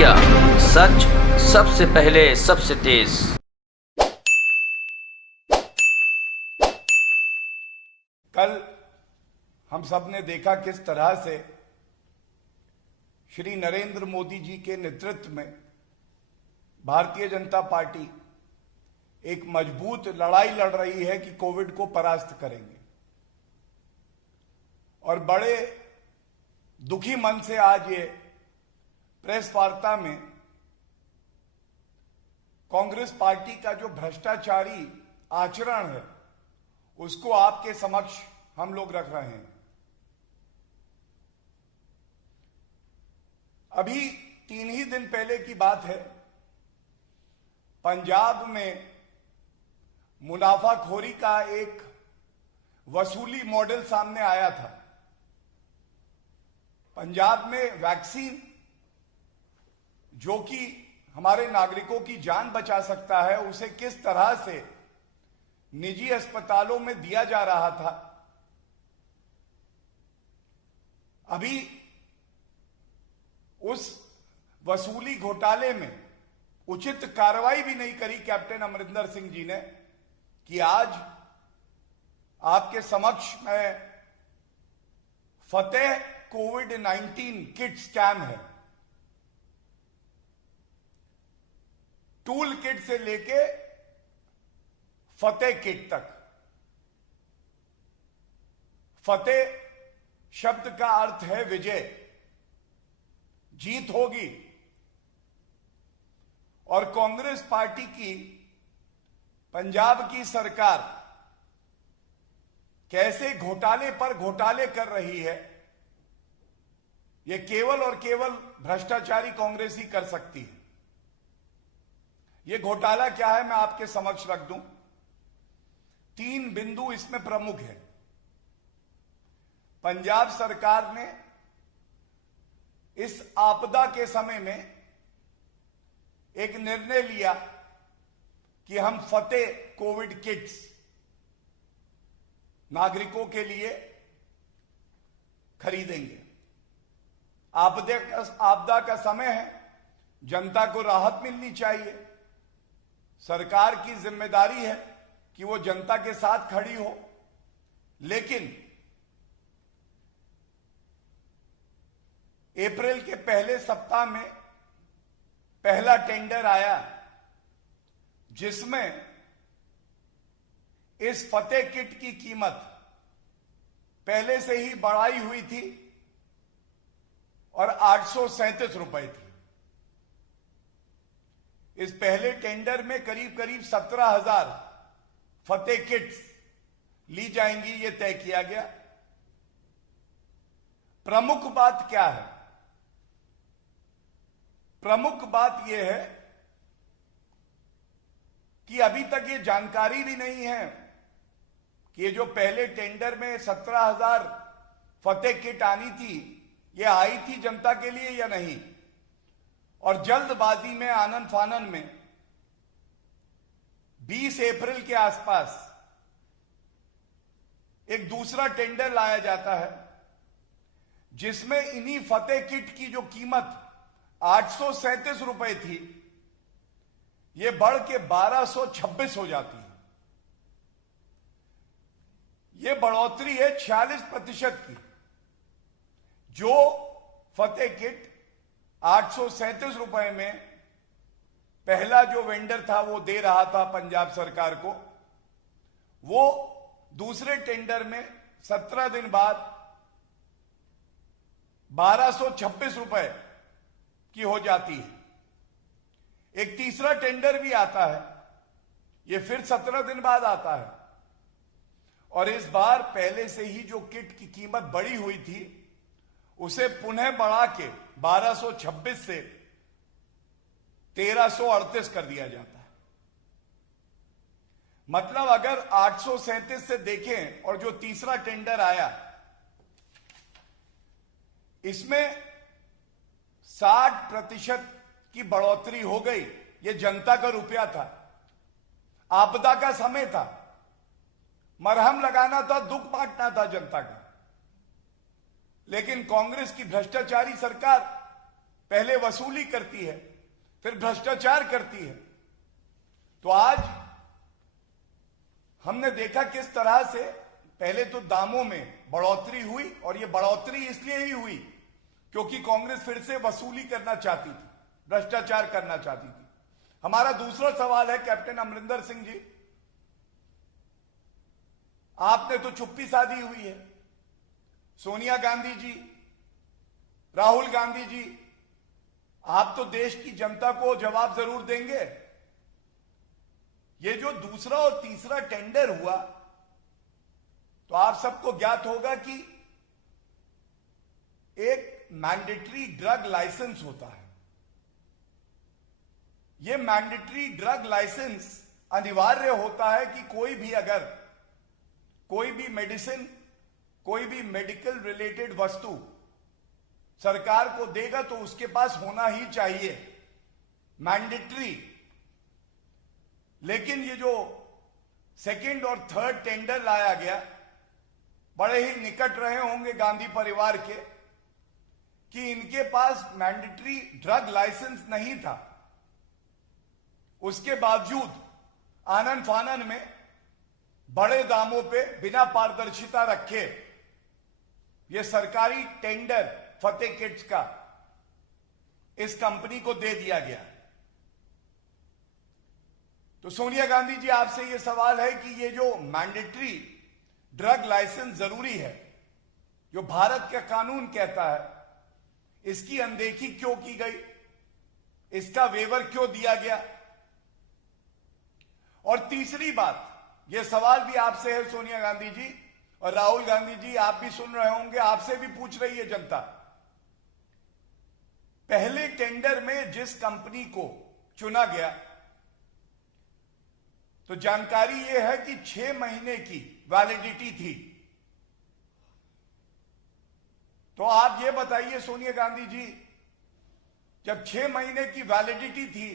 India, सच सबसे पहले सबसे तेज। कल हम सब ने देखा किस तरह से श्री नरेंद्र मोदी जी के नेतृत्व में भारतीय जनता पार्टी एक मजबूत लड़ाई लड़ रही है कि कोविड को परास्त करेंगे। और बड़े दुखी मन से आज ये प्रेस वार्ता में कांग्रेस पार्टी का जो भ्रष्टाचारी आचरण है उसको आपके समक्ष हम लोग रख रहे हैं। अभी 3 ही दिन पहले की बात है, पंजाब में मुनाफाखोरी का एक वसूली मॉडल सामने आया था। पंजाब में वैक्सीन जो कि हमारे नागरिकों की जान बचा सकता है, उसे किस तरह से निजी अस्पतालों में दिया जा रहा था। अभी उस वसूली घोटाले में उचित कार्रवाई भी नहीं करी कैप्टन अमरिंदर सिंह जी ने कि आज आपके समक्ष में फतेह कोविड-19 किट स्कैम है। टूल किट से लेके फतेह किट तक। फतेह शब्द का अर्थ है विजय, जीत होगी। और कांग्रेस पार्टी की पंजाब की सरकार कैसे घोटाले पर घोटाले कर रही है, यह केवल और केवल भ्रष्टाचारी कांग्रेस ही कर सकती है। यह घोटाला क्या है मैं आपके समक्ष रख दूं। 3 बिंदु इसमें प्रमुख है। पंजाब सरकार ने इस आपदा के समय में एक निर्णय लिया कि हम फतेह कोविड किट्स नागरिकों के लिए खरीदेंगे। आपदा का समय है, जनता को राहत मिलनी चाहिए। सरकार की जिम्मेदारी है कि वो जनता के साथ खड़ी हो। लेकिन अप्रैल के पहले सप्ताह में पहला टेंडर आया जिसमें इस फतेह किट की कीमत पहले से ही बढ़ाई हुई थी और 837 रुपए थी। इस पहले टेंडर में करीब करीब 17,000 फतेह किट्स ली जाएंगी, यह तय किया गया। प्रमुख बात क्या है? प्रमुख बात यह है कि अभी तक ये जानकारी भी नहीं है कि ये जो पहले टेंडर में 17,000 फतेह किट आनी थी, ये आई थी जनता के लिए या नहीं। और जल्दबाजी में, आनन फानन में 20 अप्रैल के आसपास एक दूसरा टेंडर लाया जाता है जिसमें इन्हीं फतेह किट की जो कीमत 837 रुपए थी, यह बढ़ के 1226 हो जाती है। यह बढ़ोतरी है 46% की। जो फतेह किट 837 रुपए में पहला जो वेंडर था वो दे रहा था पंजाब सरकार को, वो दूसरे टेंडर में 17 दिन बाद 1226 रुपए की हो जाती है। एक तीसरा टेंडर भी आता है, ये फिर 17 दिन बाद आता है। और इस बार पहले से ही जो किट की कीमत बढ़ी हुई थी उसे पुनः बढ़ा के 1226 से 1338 कर दिया जाता है। मतलब अगर 837 से देखें और जो तीसरा टेंडर आया इसमें 60% की बढ़ोतरी हो गई। यह जनता का रुपया था, आपदा का समय था, मरहम लगाना था, दुख बांटना था जनता का। लेकिन कांग्रेस की भ्रष्टाचारी सरकार पहले वसूली करती है, फिर भ्रष्टाचार करती है। तो आज हमने देखा किस तरह से पहले तो दामों में बढ़ोतरी हुई, और यह बढ़ोतरी इसलिए ही हुई क्योंकि कांग्रेस फिर से वसूली करना चाहती थी, भ्रष्टाचार करना चाहती थी। हमारा दूसरा सवाल है कैप्टन अमरिंदर सिंह जी, आपने तो चुप्पी साधी हुई है। सोनिया गांधी जी, राहुल गांधी जी, आप तो देश की जनता को जवाब जरूर देंगे। ये जो दूसरा और तीसरा टेंडर हुआ, तो आप सबको ज्ञात होगा कि एक मैंडेटरी ड्रग लाइसेंस होता है। यह मैंडेटरी ड्रग लाइसेंस अनिवार्य होता है कि कोई भी अगर कोई भी मेडिसिन, कोई भी मेडिकल रिलेटेड वस्तु सरकार को देगा तो उसके पास होना ही चाहिए, मैंडेटरी। लेकिन ये जो सेकंड और थर्ड टेंडर लाया गया, बड़े ही निकट रहे होंगे गांधी परिवार के कि इनके पास मैंडेटरी ड्रग लाइसेंस नहीं था। उसके बावजूद आनन फानन में बड़े दामों पे बिना पारदर्शिता रखे ये सरकारी टेंडर फतेह किट्स का इस कंपनी को दे दिया गया। तो सोनिया गांधी जी, आपसे यह सवाल है कि ये जो मैंडेटरी ड्रग लाइसेंस जरूरी है, जो भारत का कानून कहता है, इसकी अनदेखी क्यों की गई? इसका वेवर क्यों दिया गया? और तीसरी बात, यह सवाल भी आपसे है सोनिया गांधी जी, और राहुल गांधी जी आप भी सुन रहे होंगे, आपसे भी पूछ रही है जनता। पहले टेंडर में जिस कंपनी को चुना गया, तो जानकारी यह है कि 6 महीने की वैलिडिटी थी। तो आप ये बताइए सोनिया गांधी जी, जब 6 महीने की वैलिडिटी थी,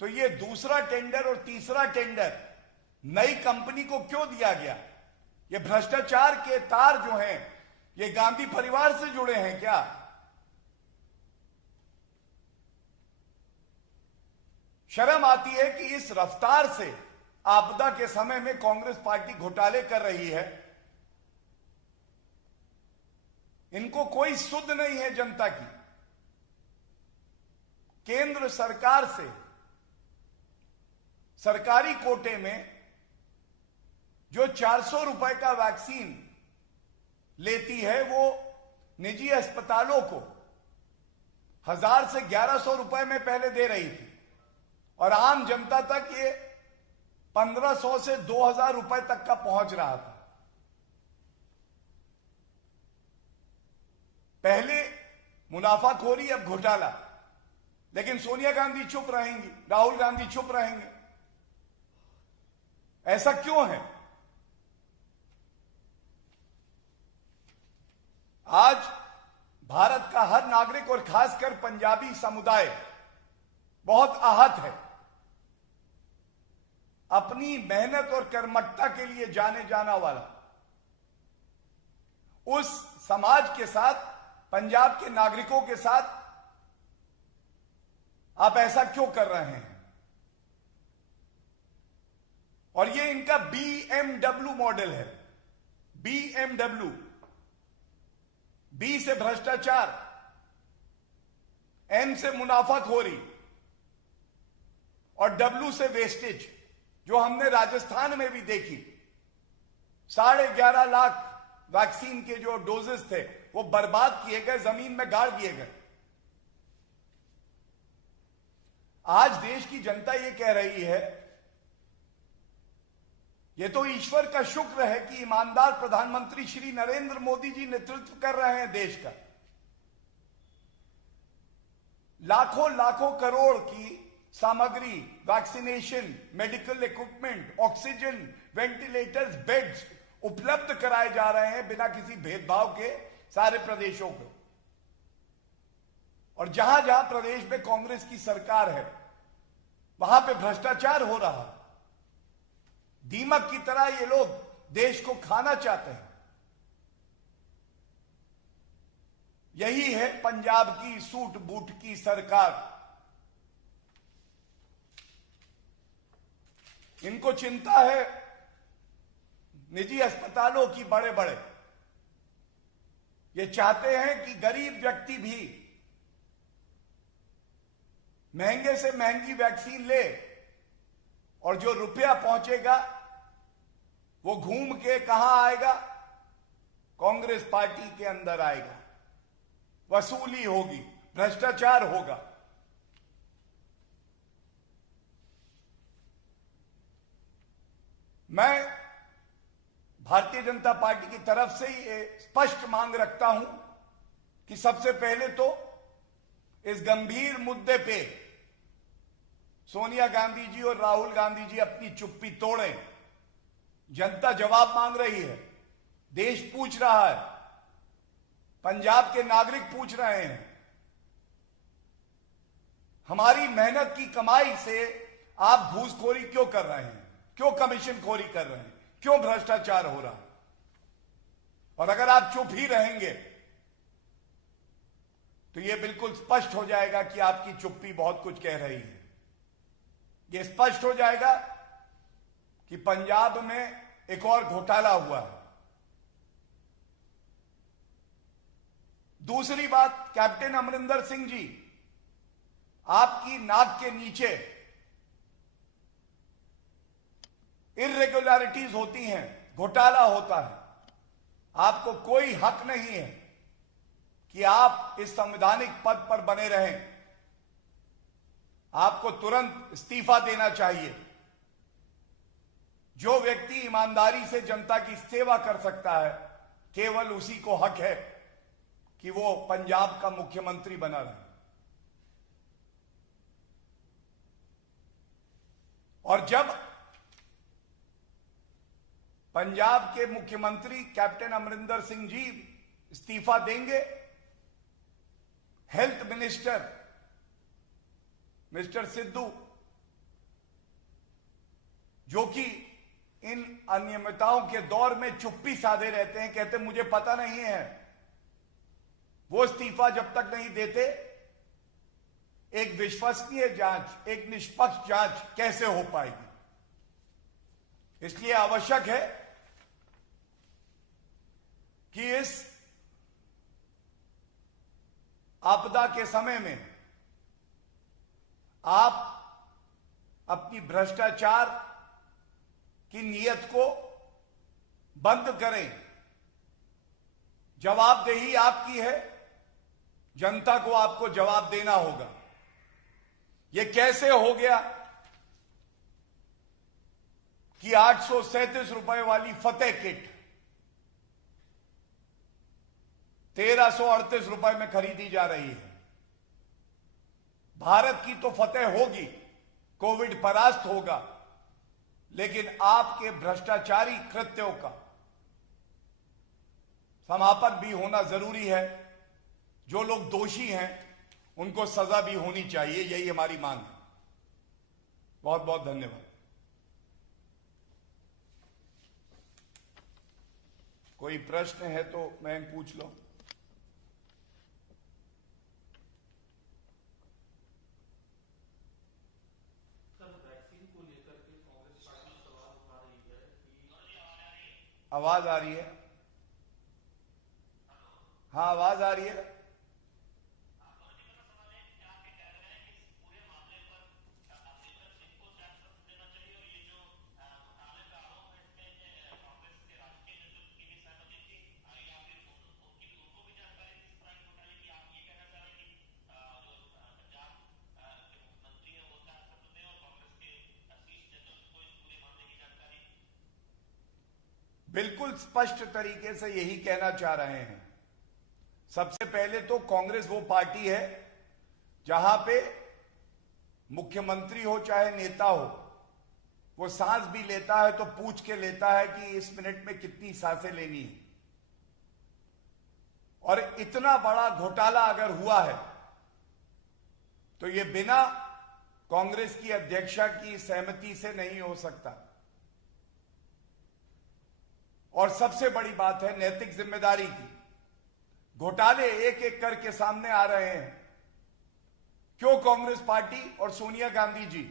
तो ये दूसरा टेंडर और तीसरा टेंडर नई कंपनी को क्यों दिया गया? ये भ्रष्टाचार के तार जो हैं, ये गांधी परिवार से जुड़े हैं क्या? शर्म आती है कि इस रफ्तार से आपदा के समय में कांग्रेस पार्टी घोटाले कर रही है। इनको कोई सुध नहीं है जनता की। केंद्र सरकार से सरकारी कोटे में जो 400 रुपए का वैक्सीन लेती है, वो निजी अस्पतालों को 1000 से 1100 रुपए में पहले दे रही थी, और आम जनता तक ये 1500 से 2000 रुपए तक का पहुंच रहा था। पहले मुनाफाखोरी, अब घोटाला। लेकिन सोनिया गांधी चुप रहेंगी, राहुल गांधी चुप रहेंगे। ऐसा क्यों है? आज भारत का हर नागरिक और खासकर पंजाबी समुदाय बहुत आहत है। अपनी मेहनत और कर्मठता के लिए जाने जाना वाला उस समाज के साथ, पंजाब के नागरिकों के साथ आप ऐसा क्यों कर रहे हैं? और ये इनका BMW मॉडल है। BMW, B से भ्रष्टाचार, M से मुनाफाखोरी और W से वेस्टेज, जो हमने राजस्थान में भी देखी। 11.5 लाख वैक्सीन के जो डोजेस थे वो बर्बाद किए गए, जमीन में गाड़ दिए गए। आज देश की जनता ये कह रही है, ये तो ईश्वर का शुक्र है कि ईमानदार प्रधानमंत्री श्री नरेंद्र मोदी जी नेतृत्व कर रहे हैं देश का। लाखों लाखों करोड़ की सामग्री, vaccination, medical equipment, oxygen, ventilators, beds उपलब्ध कराए जा रहे हैं बिना किसी भेदभाव के सारे प्रदेशों को। और जहां जहां प्रदेश में कांग्रेस की सरकार है, वहां पे भ्रष्टाचार हो रहा है। दीमक की तरह ये लोग देश को खाना चाहते हैं। यही है पंजाब की सूट बूट की सरकार। इनको चिंता है निजी अस्पतालों की, बड़े बड़े। ये चाहते हैं कि गरीब व्यक्ति भी महंगे से महंगी वैक्सीन ले, और जो रुपया पहुंचेगा वो घूम के कहां आएगा? कांग्रेस पार्टी के अंदर आएगा। वसूली होगी, भ्रष्टाचार होगा। मैं भारतीय जनता पार्टी की तरफ से ये स्पष्ट मांग रखता हूं कि सबसे पहले तो इस गंभीर मुद्दे पे सोनिया गांधी जी और राहुल गांधी जी अपनी चुप्पी तोड़ें। जनता जवाब मांग रही है, देश पूछ रहा है, पंजाब के नागरिक पूछ रहे हैं। हमारी मेहनत की कमाई से आप घूसखोरी क्यों कर रहे हैं? क्यों कमीशन खोरी कर रहे हैं? क्यों भ्रष्टाचार हो रहा है? और अगर आप चुप ही रहेंगे तो यह बिल्कुल स्पष्ट हो जाएगा कि आपकी चुप्पी बहुत कुछ कह रही है। यह स्पष्ट हो जाएगा कि पंजाब में एक और घोटाला हुआ है। दूसरी बात, कैप्टन अमरिंदर सिंह जी, आपकी नाक के नीचे इर्रेगुलरिटीज होती हैं, घोटाला होता है। आपको कोई हक नहीं है कि आप इस संवैधानिक पद पर बने रहें। आपको तुरंत इस्तीफा देना चाहिए। जो व्यक्ति ईमानदारी से जनता की सेवा कर सकता है, केवल उसी को हक है कि वो पंजाब का मुख्यमंत्री बना रहे। और जब पंजाब के मुख्यमंत्री कैप्टन अमरिंदर सिंह जी इस्तीफा देंगे, हेल्थ मिनिस्टर मिस्टर सिद्धू, जो कि इन अनियमितताओं के दौर में चुप्पी साधे रहते हैं, कहते मुझे पता नहीं है, वो इस्तीफा जब तक नहीं देते एक विश्वसनीय जांच, एक निष्पक्ष जांच कैसे हो पाएगी? इसलिए आवश्यक है कि इस आपदा के समय में आप अपनी भ्रष्टाचार की नीयत को बंद करें। जवाबदेही आपकी है, जनता को आपको जवाब देना होगा। यह कैसे हो गया कि 837 रुपए वाली फतेह किट 1338 रुपए में खरीदी जा रही है? भारत की तो फतेह होगी, कोविड परास्त होगा, लेकिन आपके भ्रष्टाचारी कृत्यों का समापन भी होना जरूरी है। जो लोग दोषी हैं उनको सजा भी होनी चाहिए, यही हमारी मांग है। बहुत बहुत धन्यवाद। कोई प्रश्न है तो मैं पूछ लो। आवाज आ रही है? हाँ, आवाज आ रही है। बिल्कुल स्पष्ट तरीके से यही कहना चाह रहे हैं। सबसे पहले तो कांग्रेस वो पार्टी है जहां पे मुख्यमंत्री हो चाहे नेता हो, वो सांस भी लेता है तो पूछ के लेता है कि इस मिनट में कितनी सांसें लेनी है। और इतना बड़ा घोटाला अगर हुआ है तो ये बिना कांग्रेस की अध्यक्षा की सहमति से नहीं हो सकता। और सबसे बड़ी बात है नैतिक जिम्मेदारी की। घोटाले एक एक करके सामने आ रहे हैं। क्यों कांग्रेस पार्टी और सोनिया गांधी जी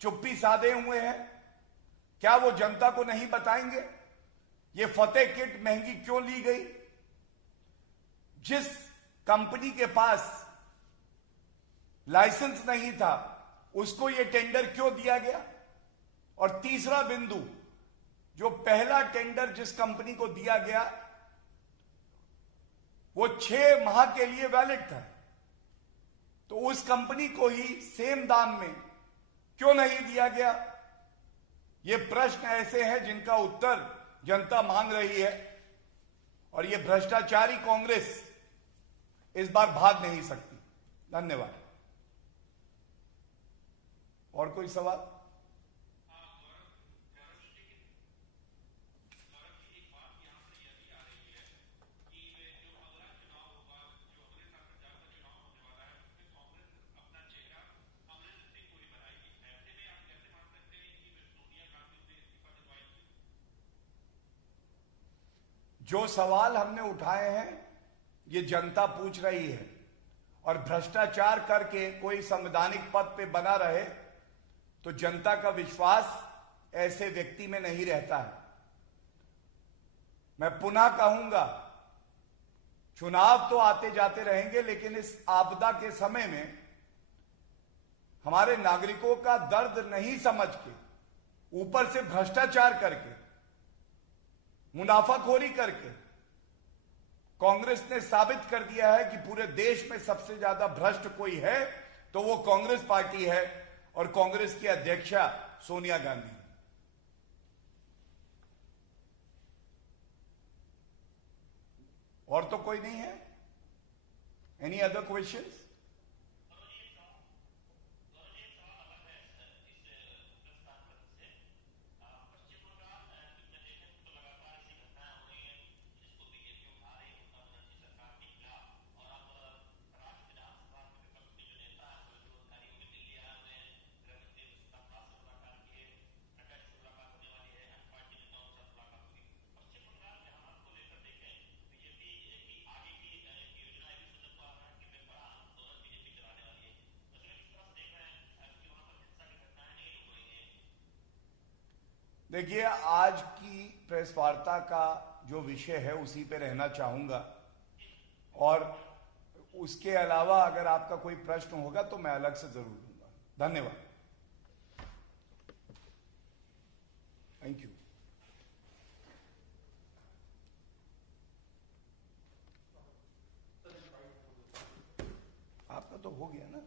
चुप्पी साधे हुए हैं? क्या वो जनता को नहीं बताएंगे ये फतेह किट महंगी क्यों ली गई? जिस कंपनी के पास लाइसेंस नहीं था उसको ये टेंडर क्यों दिया गया? और तीसरा बिंदु, जो पहला टेंडर जिस कंपनी को दिया गया वो 6 माह के लिए वैलिड था, तो उस कंपनी को ही सेम दाम में क्यों नहीं दिया गया? ये प्रश्न ऐसे हैं जिनका उत्तर जनता मांग रही है, और ये भ्रष्टाचारी कांग्रेस इस बार भाग नहीं सकती। धन्यवाद। और कोई सवाल? जो सवाल हमने उठाए हैं ये जनता पूछ रही है, और भ्रष्टाचार करके कोई संवैधानिक पद पे बना रहे तो जनता का विश्वास ऐसे व्यक्ति में नहीं रहता है। मैं पुनः कहूंगा, चुनाव तो आते जाते रहेंगे, लेकिन इस आपदा के समय में हमारे नागरिकों का दर्द नहीं समझ के ऊपर से भ्रष्टाचार करके, मुनाफाखोरी करके कांग्रेस ने साबित कर दिया है कि पूरे देश में सबसे ज्यादा भ्रष्ट कोई है तो वो कांग्रेस पार्टी है, और कांग्रेस की अध्यक्षा सोनिया गांधी। और तो कोई नहीं है? Any other questions? देखिए, आज की प्रेस वार्ता का जो विषय है उसी पे रहना चाहूंगा, और उसके अलावा अगर आपका कोई प्रश्न होगा तो मैं अलग से जरूर दूंगा। धन्यवाद। Thank you. आपका तो हो गया ना?